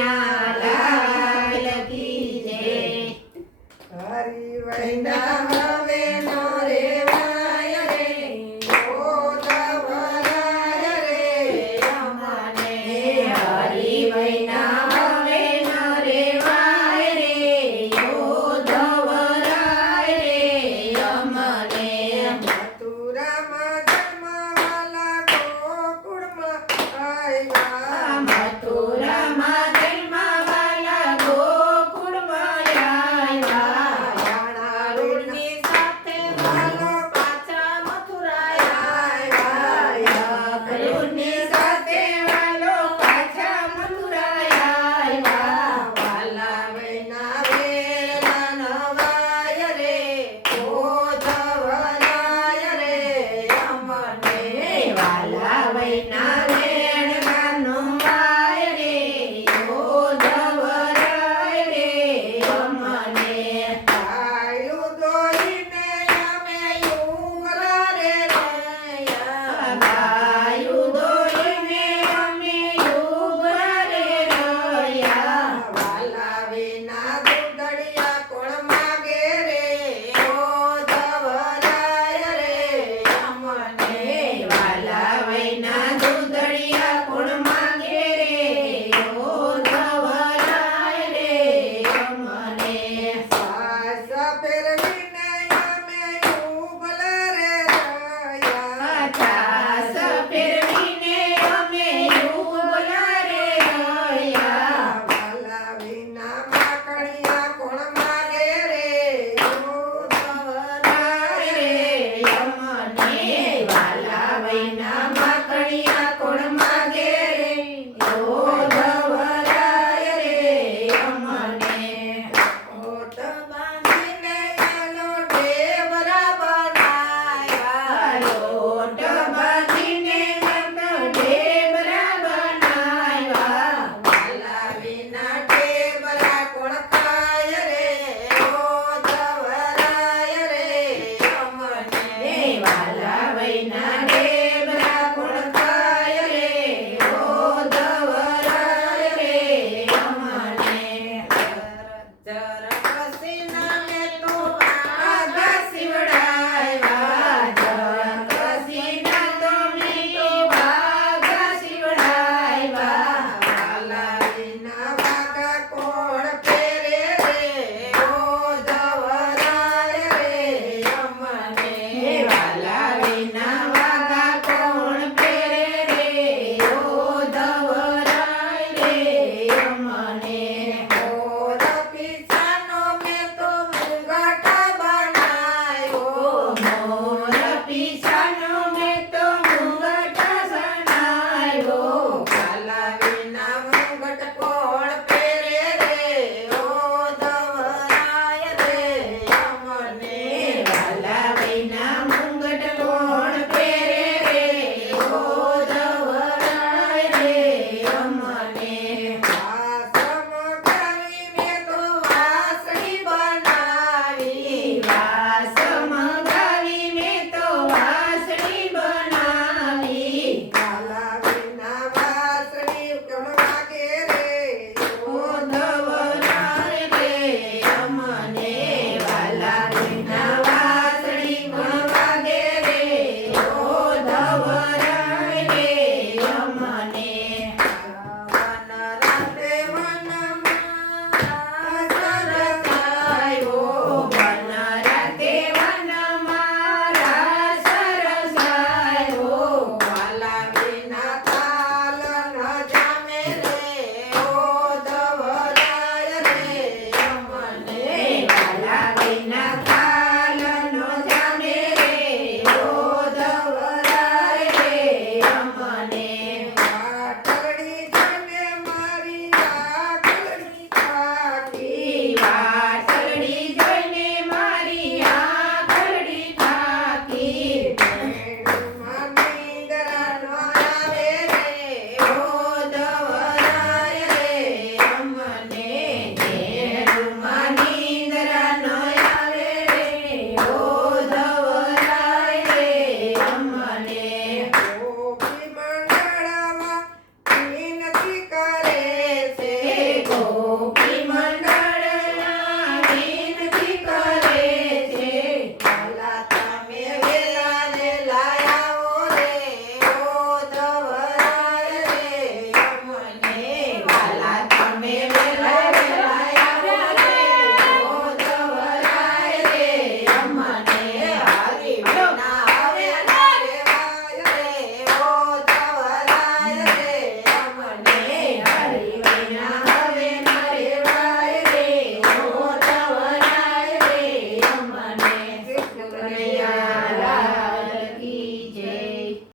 કનૈયાલાલ કી જય. હરી વૈના હવે નો રેવાય રે ઓધવરાય રે અમને હરી વૈના હવે ન રેવાય રે યોધવરાય રે અમને. મથુરામાં જન્મવાલા ગોકુળમાં આવ્યા મથુરામાં જન્મવાલા ગોકુળમાં આવ્યા. રાણાની સાથે વાલો પાછા મથુરા આવ્યા. કરુણની સાથે વાલો પાછા મથુરા આવ્યા. વાલા વૈના વેલા નવાય રે ઓધવરાય રે અમને વાલા વૈના વેણવાનું વાય રે યોધવરાય રે અમને. આયુ દોઈને અમે યુગરા રે રહ્યા ગાયું દોઈને અમે યુગરા રે રહ્યા. વાલા વિના દુધડિયા કોણ માગે રે ઓધવરાય રે અમને વાલા વૈના દૂધડિયા કોણ માંગે રે યોધવરાય રે અમને. સાસ ફેરવીને અમે યુગલા રે રહ્યા ચાસ ફેરવીને અમે યુગલા રે રહ્યા. વાલા વિના માકડિયા કોણ માગે રે યોધવરાય રે અમને. વાલા વૈના માકડિયા કોણ માંગે રે યોધવરાય રે અમને. ઓટ બાંધીને આલો ઢેબરા બનાયા લોટ બાંધીને ઢેબરા બનાવ્યા. વાલા વિના ઢેબરા કોણ ખાય રે ઓધવરાય રે અમને વાલા વૈના ઢેબરા કોણ ખાય રે યોધવરાય રે અમને. જર પસીના મે તો વાઘા શિવડાવ્યા. જગસીના તો મેં તો વાઘા શિવડાવ્યા. વાલા વિના વાગા કોણ પહેરે રે ઓધવરાય રે અમને વાલા વિના વાઘા કોણ પહેરે રે યોધવરાય રે અમને.